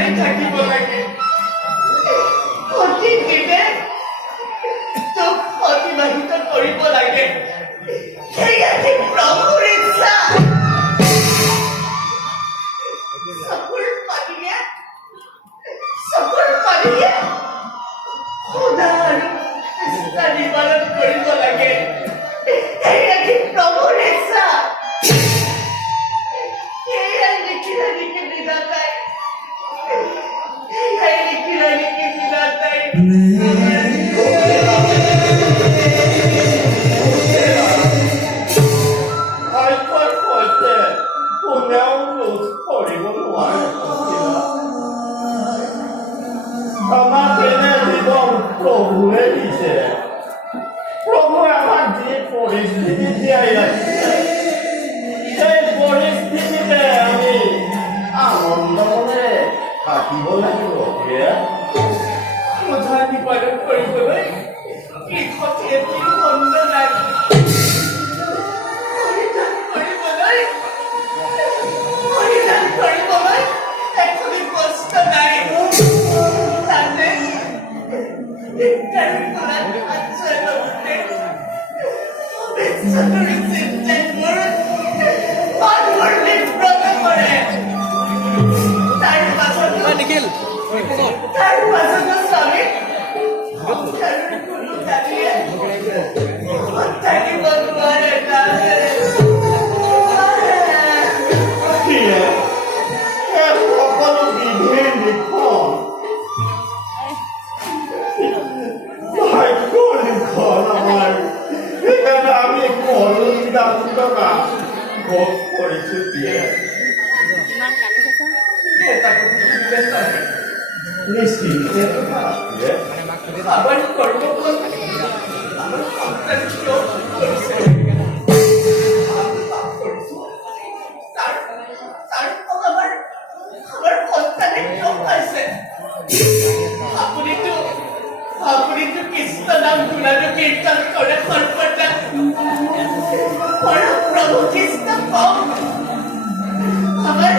সাৱধানে থাকিব লাগে প্ৰতিদিনে তোক অতিবাহিত কৰিব লাগে সেয়া কি প্ৰভুৰ ইচ্ছা চকুৰ পানীয়ে সদা আৰু নিবাৰণ কৰিব লাগে সেয়া কি প্ৰভুৰ ইচ্ছা সেয়াই লিখিলে নেকি বিধাতাই সেয়াই লিখিলে নেকি বিধাতাই আইকৰ সৈতে কোনেও ৰোধ কৰিব নোৱাৰে আমাক এনে জীৱন প্ৰভুৱে দিছে প্ৰভুৱে আমাক যি পৰিস্থিতি জীয়াই ৰাখিছে সেই পৰিস্থিতিতে আমি আনন্দ মনেৰে থাকিব লাগিব কথা নিবাৰণ কৰিবলৈ কি ক্ষতিয়ে কি বন্ধ নাই কৰিবলৈ এখনি কষ্ট নাই তাতে তাৰ পাছতো স্বামী কোনো দাঁড়িয়ে থাকিব নোৱাৰে সকলো বিধিৰ লিখন ভাগ্য লিখন আমাৰ সেইকাৰণে আমি কলকা ভোগ কৰিছো দিয়ে নিশ্চিন্তে আবার কর্মফল আমার সন্তান যোগ করেছে আমার সন্তানের যোগ আছে আপনি তো কৃষ্ণ নাম গুণানো কীর্তন করে সর্বদা প্রভু কৃষ্ণ কম আমার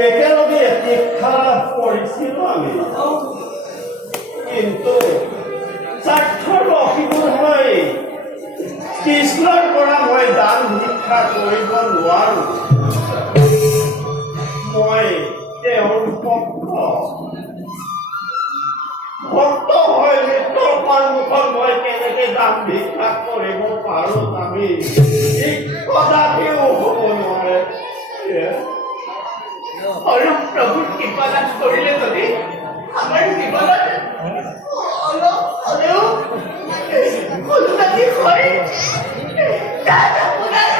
একেলগে শিক্ষা লাভ কৰিছিলো আমি কিন্তু স্বাৰ্থৰ ৰখিবৰ হয় কৃষ্ণৰ পৰা মই দান ভিক্ষা কৰিব নোৱাৰো মই তেওঁৰ ভক্ত হৈ মৃত্যুৰ সন্মুখত মই কেনেকে দান ভিক্ষা কৰিব পাৰো আমি কদাপিও হ'ব নোৱাৰে আৰু প্ৰভুৰ কৃপা লাভ কৰিলে যদি আমাৰ জীৱনত অলপ হ'লেও উন্নতি হয় তাত আপোনাৰ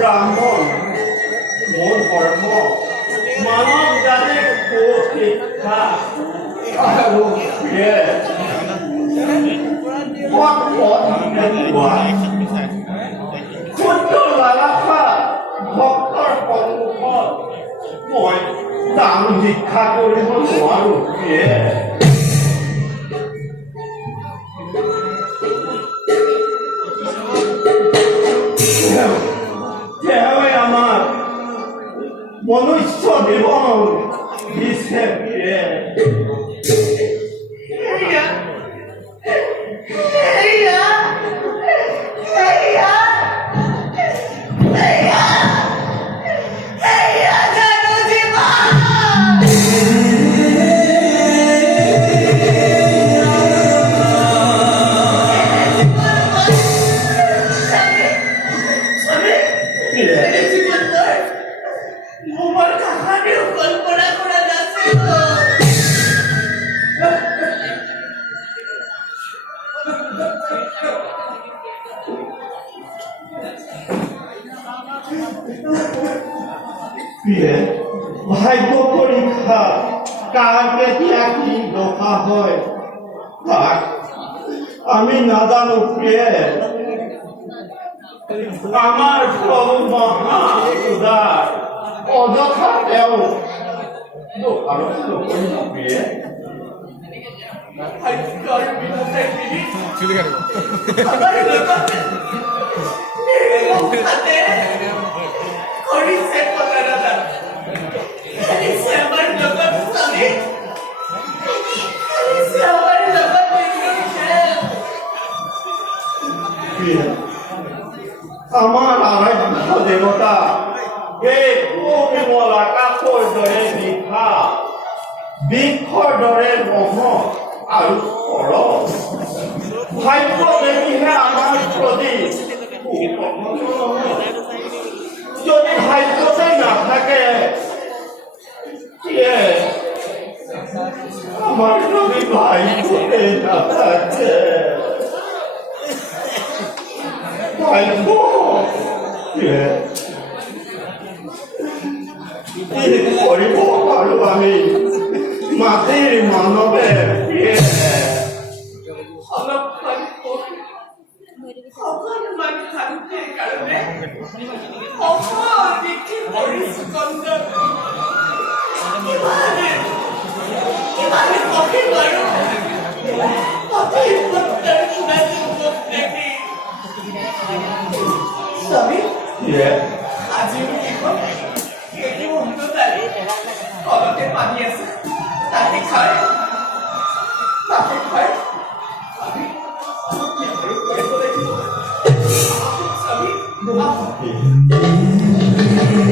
ব্ৰাহ্মণ মোৰ কৰ্ম মানব জাতিৰ শিক্ষা ক্ষুদ্ৰ লালাসা ভক্তৰ সন্মুখত মই দান ভিক্ষা কৰিব নোৱাৰো মনুষ্য জীৱন দিছে প্ৰিয়ে ভাগ্য পরীক্ষা কার কেতিয়া কি দফা হয় তাক আমি নাজানো প্রিয়ে আমার প্রভু মহা উদার অযথা তেওঁ দোকানত নকৰিব প্ৰিয়ে ভাগ্যৰ বিনোদে চুলি কাটিব আমাৰ লগতে কৰিছে পতাৰাদা কৰিছে আমাৰ লগত স্বামী কৰিছে আমাৰ লগত আমাৰ আৰাধ্য দেৱতা এই বিমল আকাশৰ দৰে নিশা বৃক্ষৰ দৰে মহ আৰু সৰস ভাগ্য দেখিহে আমাৰ প্ৰতি যদি ভাগ্যতে নাথাকে আমাৰ যদি ভাগ্যতে নাথাকে ভাগ্য কৰিব পাৰো আমি মাটিৰ মানৱে অকণমান শান্তিৰ কাৰণে অধিক পৰিস্কন্দ কিমানে কবি বাৰু অতি সুন্দৰ সুনাজি মুখ দেখি স্বামী আজি কি কম সেইটো অন্ততাই কলতে পানী আছে তাকে খাই